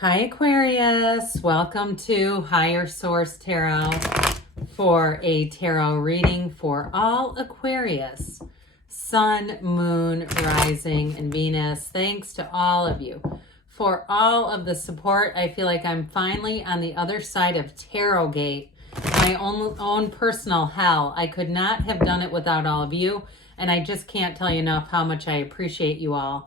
Hi Aquarius, welcome to Higher Source Tarot for a tarot reading for all Aquarius, Sun, Moon, Rising, and Venus. Thanks to all of you for all of the support. I feel like I'm finally on the other side of Tarot Gate, my own personal hell. I could not have done it without all of you, and I just can't tell you enough how much I appreciate you all.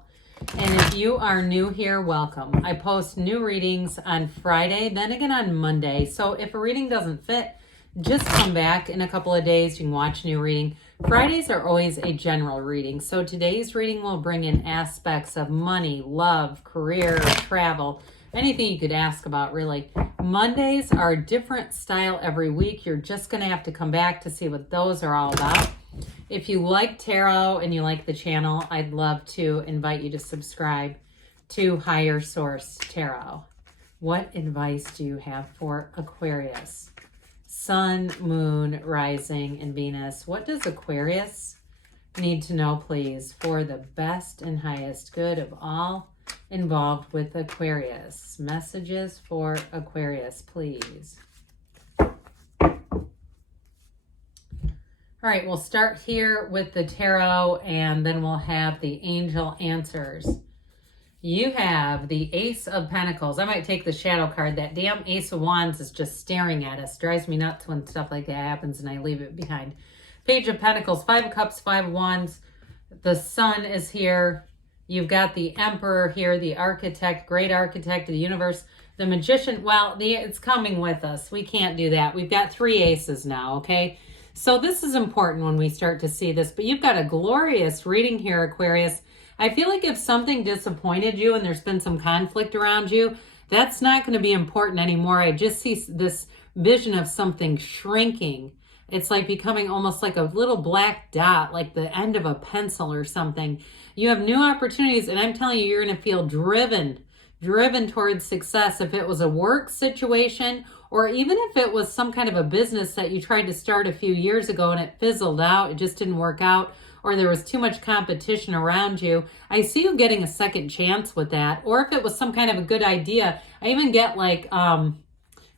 And if you are new here, welcome. I post new readings on Friday, then again on Monday. So if a reading doesn't fit, just come back in a couple of days. You can watch a new reading. Fridays are always a general reading. So today's reading will bring in aspects of money, love, career, travel, anything you could ask about, really. Mondays are a different style every week. You're just going to have to come back to see what those are all about. If you like tarot and you like the channel, I'd love to invite you to subscribe to Higher Source Tarot. What advice do you have for Aquarius? Sun, Moon, Rising, and Venus. What does Aquarius need to know, please, for the best and highest good of all involved with Aquarius? Messages for Aquarius, please. All right, we'll start here with the tarot, and then we'll have the angel answers. You have the Ace of Pentacles. I might take the shadow card. That damn Ace of Wands is just staring at us. Drives me nuts when stuff like that happens and I leave it behind. Page of Pentacles, Five of Cups, Five of Wands. The Sun is here. You've got the Emperor here, the Architect, Great Architect of the Universe. The Magician, well, it's coming with us. We can't do that. We've got three aces now, okay? So this is important when we start to see this, but you've got a glorious reading here, Aquarius. I feel like if something disappointed you and there's been some conflict around you, that's not going to be important anymore. I just see this vision of something shrinking. It's like becoming almost like a little black dot, like the end of a pencil or something. You have new opportunities, and I'm telling you, you're going to feel driven towards success. If it was a work situation, or even if it was some kind of a business that you tried to start a few years ago and it fizzled out, it just didn't work out, or there was too much competition around you, I see you getting a second chance with that. Or if it was some kind of a good idea, I even get like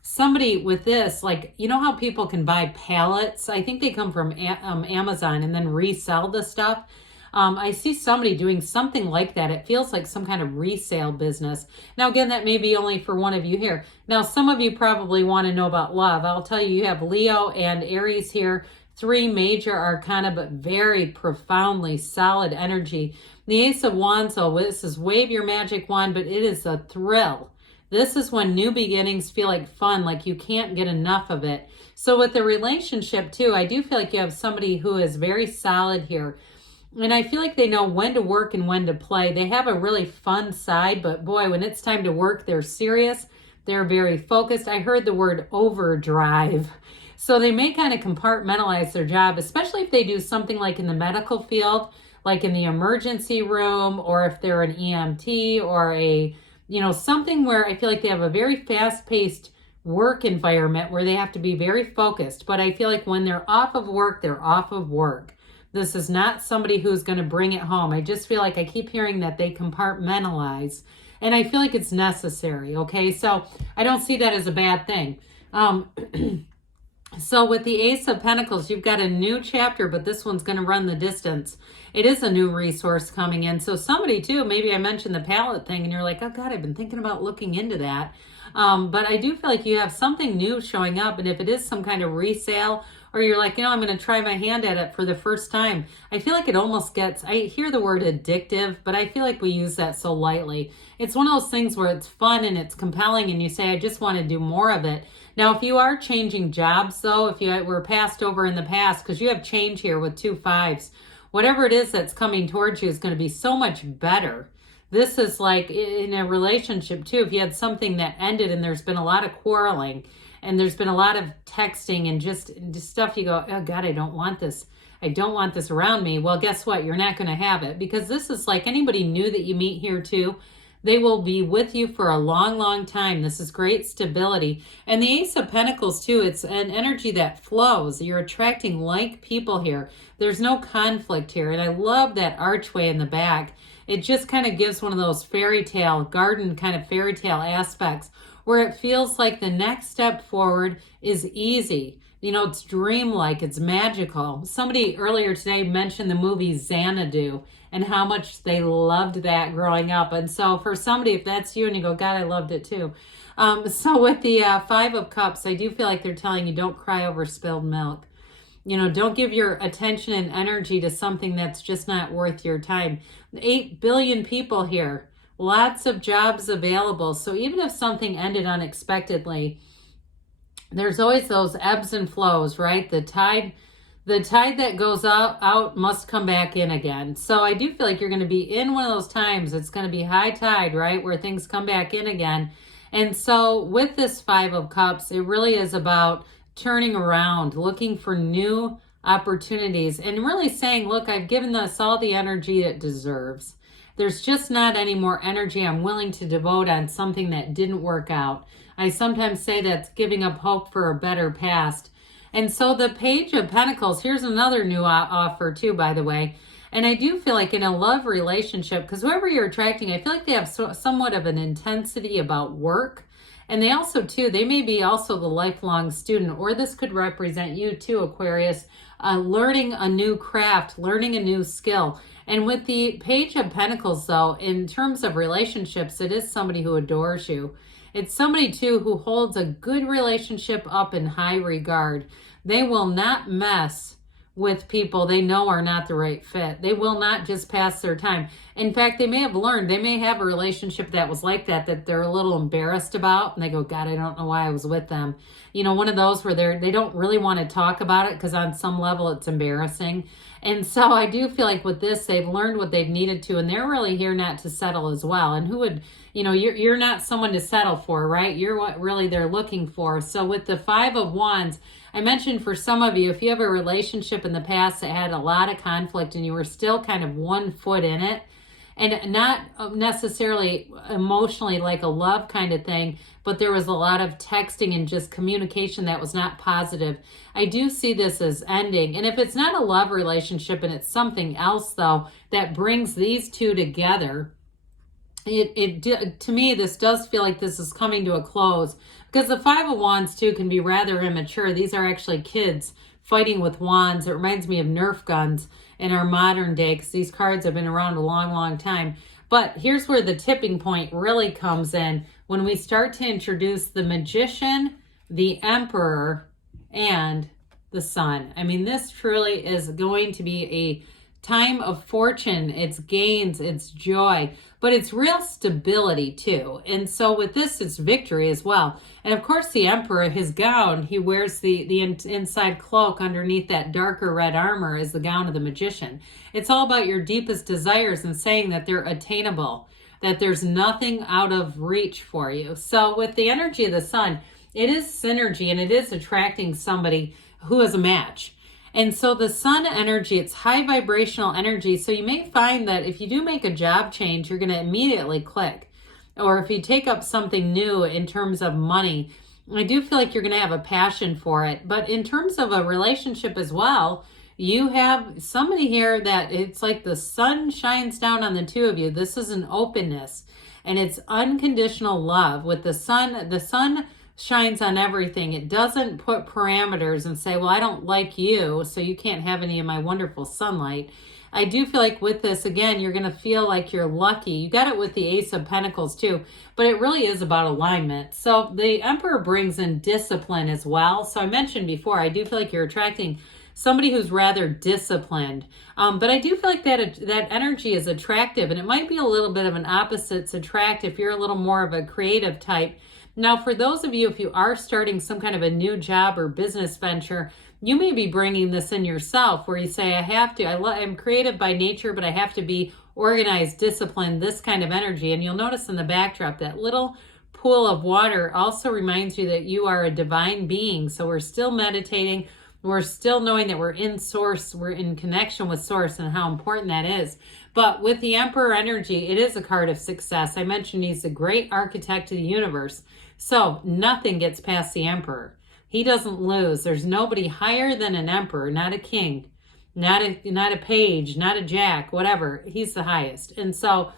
somebody with this, like, you know how people can buy pallets? I think they come from Amazon and then resell the stuff. I see somebody doing something like that. It feels like some kind of resale business. Now, again, that may be only for one of you here. Now, some of you probably want to know about love. I'll tell you, you have Leo and Aries here. Three major arcana, but very profoundly solid energy. The Ace of Wands, so this is wave your magic wand, but it is a thrill. This is when new beginnings feel like fun, like you can't get enough of it. So with the relationship, too, I do feel like you have somebody who is very solid here. And I feel like they know when to work and when to play. They have a really fun side, but boy, when it's time to work, they're serious. They're very focused. I heard the word overdrive. So they may kind of compartmentalize their job, especially if they do something like in the medical field, like in the emergency room, or if they're an EMT or something where I feel like they have a very fast-paced work environment where they have to be very focused. But I feel like when they're off of work, they're off of work. This is not somebody who's going to bring it home. I just feel like I keep hearing that they compartmentalize, and I feel like it's necessary, okay? So I don't see that as a bad thing. So with the Ace of Pentacles, you've got a new chapter, but this one's going to run the distance. It is a new resource coming in. So somebody, too, maybe I mentioned the palette thing, and you're like, oh, God, I've been thinking about looking into that. But I do feel like you have something new showing up, and if it is some kind of resale, or you're like, I'm going to try my hand at it for the first time. I feel like it almost gets, I hear the word addictive, but I feel like we use that so lightly. It's one of those things where it's fun and it's compelling and you say, I just want to do more of it. Now, if you are changing jobs, though, if you were passed over in the past, because you have change here with 2 5s, whatever it is that's coming towards you is going to be so much better. This is like in a relationship, too. If you had something that ended and there's been a lot of quarreling, and there's been a lot of texting and just stuff, you go, oh God, I don't want this. I don't want this around me. Well, guess what? You're not going to have it, because this is like anybody new that you meet here too. They will be with you for a long, long time. This is great stability. And the Ace of Pentacles too, it's an energy that flows. You're attracting like people here. There's no conflict here. And I love that archway in the back. It just kind of gives one of those fairy tale, garden kind of fairy tale aspects where it feels like the next step forward is easy. You know, it's dreamlike, it's magical. Somebody earlier today mentioned the movie Xanadu and how much they loved that growing up. And so for somebody, if that's you and you go, God, I loved it too. So with the Five of Cups, I do feel like they're telling you don't cry over spilled milk. You know, don't give your attention and energy to something that's just not worth your time. 8 billion people here, lots of jobs available. So even if something ended unexpectedly, there's always those ebbs and flows, right? The tide that goes out must come back in again. So I do feel like you're going to be in one of those times. It's going to be high tide, right? Where things come back in again. And so with this Five of Cups, it really is about turning around, looking for new opportunities, and really saying, look, I've given this all the energy it deserves. There's just not any more energy I'm willing to devote on something that didn't work out. I sometimes say that's giving up hope for a better past. And so the Page of Pentacles, here's another new offer too, by the way. And I do feel like in a love relationship, because whoever you're attracting, I feel like they have somewhat of an intensity about work. And they also too, they may be also the lifelong student, or this could represent you too, Aquarius, learning a new craft, learning a new skill. And with the Page of Pentacles though, in terms of relationships, it is somebody who adores you. It's somebody too who holds a good relationship up in high regard. They will not mess with people they know are not the right fit. They will not just pass their time. In fact, they may have learned, they may have a relationship that was like that they're a little embarrassed about, and they go, God, I don't know why I was with them. You know, one of those where they don't really want to talk about it because on some level it's embarrassing. And so I do feel like with this, they've learned what they've needed to, and they're really here not to settle as well. And who would, you know, you're not someone to settle for, right? You're what really they're looking for. So with the Five of Wands, I mentioned for some of you, if you have a relationship in the past that had a lot of conflict and you were still kind of 1 foot in it, and not necessarily emotionally like a love kind of thing, but there was a lot of texting and just communication that was not positive. I do see this as ending. And if it's not a love relationship and it's something else though, that brings these two together, to me, this does feel like this is coming to a close, because the Five of Wands too can be rather immature. These are actually kids fighting with wands. It reminds me of Nerf guns in our modern day, because these cards have been around a long, long time. But here's where the tipping point really comes in, when we start to introduce the Magician, the Emperor, and the Sun. I mean, this truly is going to be a time of fortune, it's gains, it's joy, but it's real stability too. And so with this, it's victory as well. And of course, the Emperor, his gown, he wears the inside cloak underneath that darker red armor is the gown of the Magician. It's all about your deepest desires and saying that they're attainable, that there's nothing out of reach for you. So with the energy of the Sun, it is synergy and it is attracting somebody who is a match. And so the Sun energy, it's high vibrational energy. So you may find that if you do make a job change, you're going to immediately click. Or if you take up something new in terms of money, I do feel like you're going to have a passion for it. But in terms of a relationship as well, you have somebody here that it's like the sun shines down on the two of you. This is an openness and it's unconditional love. With the sun shines on everything. It doesn't put parameters and say, well, I don't like you, so you can't have any of my wonderful sunlight. I do feel like with this, again, you're going to feel like you're lucky. You got it with the Ace of Pentacles too, but it really is about alignment. So the Emperor brings in discipline as well. So I mentioned before, I do feel like you're attracting somebody who's rather disciplined. But I do feel like that energy is attractive, and it might be a little bit of an opposites attract if you're a little more of a creative type. Now, for those of you, if you are starting some kind of a new job or business venture, you may be bringing this in yourself where you say, I'm creative by nature, but I have to be organized, disciplined, this kind of energy. And you'll notice in the backdrop, that little pool of water also reminds you that you are a divine being. So we're still meditating. We're still knowing that we're in source, we're in connection with source and how important that is. But with the Emperor energy, it is a card of success. I mentioned he's the great architect of the universe. So nothing gets past the Emperor. He doesn't lose. There's nobody higher than an emperor, not a king. not a page, not a jack, whatever. He's the highest. And so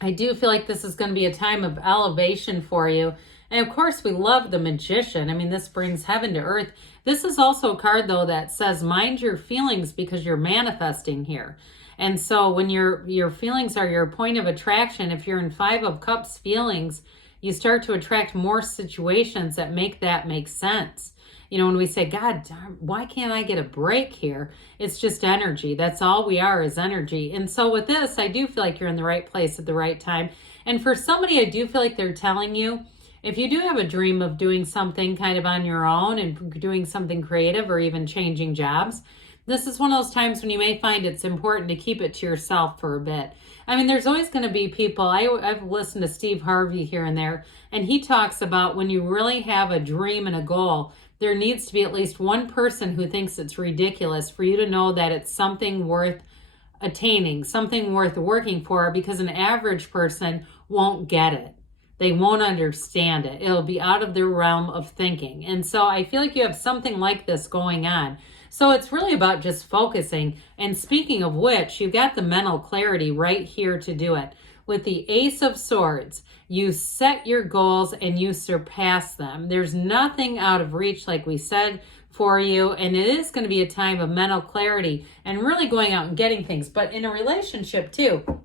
I do feel like this is going to be a time of elevation for you. And of course, we love the Magician. I mean, this brings heaven to earth. This is also a card, though, that says mind your feelings because you're manifesting here. And so when your feelings are your point of attraction, if you're in Five of Cups feelings, you start to attract more situations that make sense. You know, when we say, God, why can't I get a break here? It's just energy. That's all we are, is energy. And so with this, I do feel like you're in the right place at the right time. And for somebody, I do feel like they're telling you, if you do have a dream of doing something kind of on your own and doing something creative or even changing jobs, this is one of those times when you may find it's important to keep it to yourself for a bit. I mean, there's always going to be people, I've listened to Steve Harvey here and there, and he talks about when you really have a dream and a goal, there needs to be at least one person who thinks it's ridiculous for you to know that it's something worth attaining, something worth working for, because an average person won't get it. They won't understand it. It'll be out of their realm of thinking. And so I feel like you have something like this going on. So it's really about just focusing. And speaking of which, you've got the mental clarity right here to do it. With the Ace of Swords, you set your goals and you surpass them. There's nothing out of reach, like we said, for you. And it is going to be a time of mental clarity and really going out and getting things. But in a relationship too,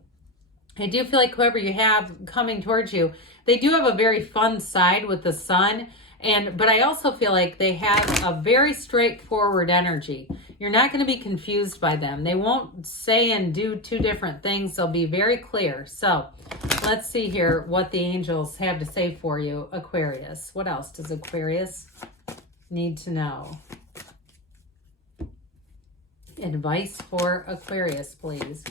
I do feel like whoever you have coming towards you, they do have a very fun side with the Sun. But I also feel like they have a very straightforward energy. You're not going to be confused by them. They won't say and do two different things. They'll be very clear. So let's see here what the angels have to say for you, Aquarius. What else does Aquarius need to know? Advice for Aquarius, please.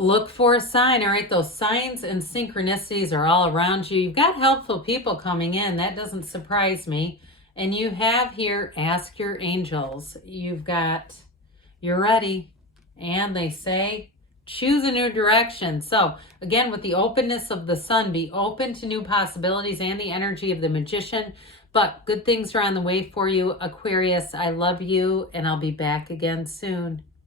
Look for a sign. All right, those signs and synchronicities are all around you. You've got helpful people coming in. That doesn't surprise me. And you have here, ask your angels. You've got, you're ready. And they say, choose a new direction. So again, with the openness of the Sun, be open to new possibilities and the energy of the Magician. But good things are on the way for you, Aquarius. I love you, and I'll be back again soon.